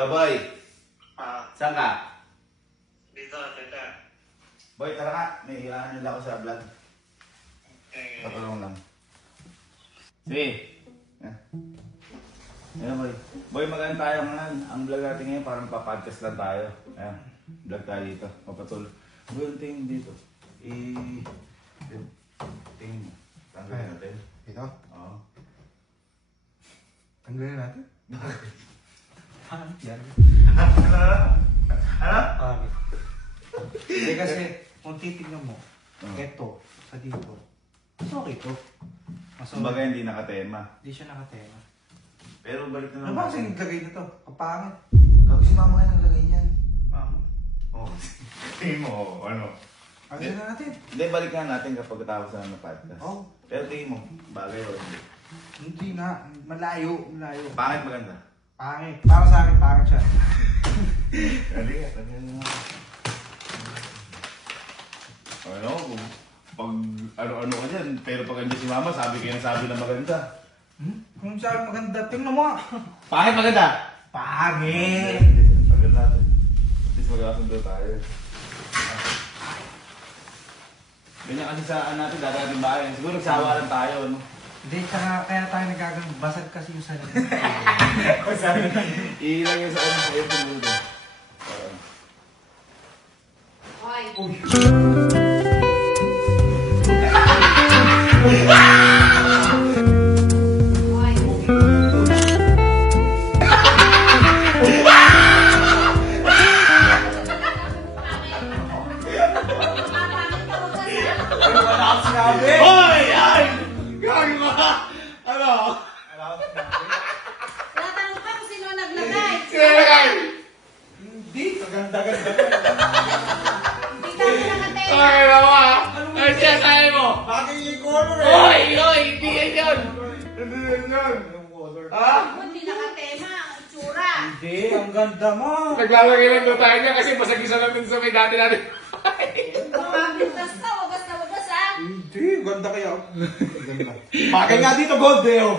Boy. Ah, Saan ka? dito, teka. Boy, tara ka. May hilahan nila ako sa vlog. Patulong lang. Sige. Yan. Ayan, boy. Boy, maganda tayo ngayon. Ang vlog natin ngayon parang pa-podcast lang tayo. Ayan. Vlog tayo dito. Papatuloy. Boy, yung tingin dito. Tingin mo. Tanggalin natin. Ito? Oo. Tanggalin natin? Pangit yan. Ano? Pangit. Hindi kasi, kung titignan mo, Oh. eto, sa dito, mas okay to. Mas Kumbaga hindi nakatema. Hindi siya nakatema. Pero balik na Ano naman. ba kasi naglagay nito? Kapangit. Kapag si mama kayo naglagay niyan. Mama. Oo. Tingin mo, ano? Ano na natin? Hindi, balikan natin kapag tapos na ng podcast. Oh. Pero tingin mo, bagay o hindi? Hindi na. Malayo. Malayo. Pangit maganda. Pangit. Para sa akin, pangit siya. Hindi ka, tanggal na nga. Ano, kung pag ano-ano ka dyan, pero pag andyan si mama, sabi kayo na sabi na maganda. Kung siya maganda, tingnan mo. Pangit maganda! Pangit! Tanggal natin. At least magkakasundo tayo. Ganyan kasi sa natin, dadating bayan. Siguro nagsawa lang tayo, ano? Hindi, tsaka kaya tayo nagagano. Basag kasi yung sarili. Iilang yung sa ano sa aircon dito. Hoy. Hoy. Wala akong sinabi! Hoy! Ay! Gagi mo ka! Ano? Wala akong sinabi. Tinatanong pa kung sino naglagay. Sinalagay! Hindi. Maganda-ganda. Hindi ka na nakatema. Ay, mama! Ay, siya tayo mo! Bagay yung color eh. Hoy! Hoy! Hindi yan yun! Hindi yan yan. Yung color. Ha? Hindi nakatema. Ang itsura. Hindi, ang ganda mo. Naglalagay lang doon tayo niya kasi masagisa namin sa may dati natin. Mabigas ka. Wagas na wagas ah. Hindi, ganda kaya. Ganda. Bagay nga dito, gold eh! Oh.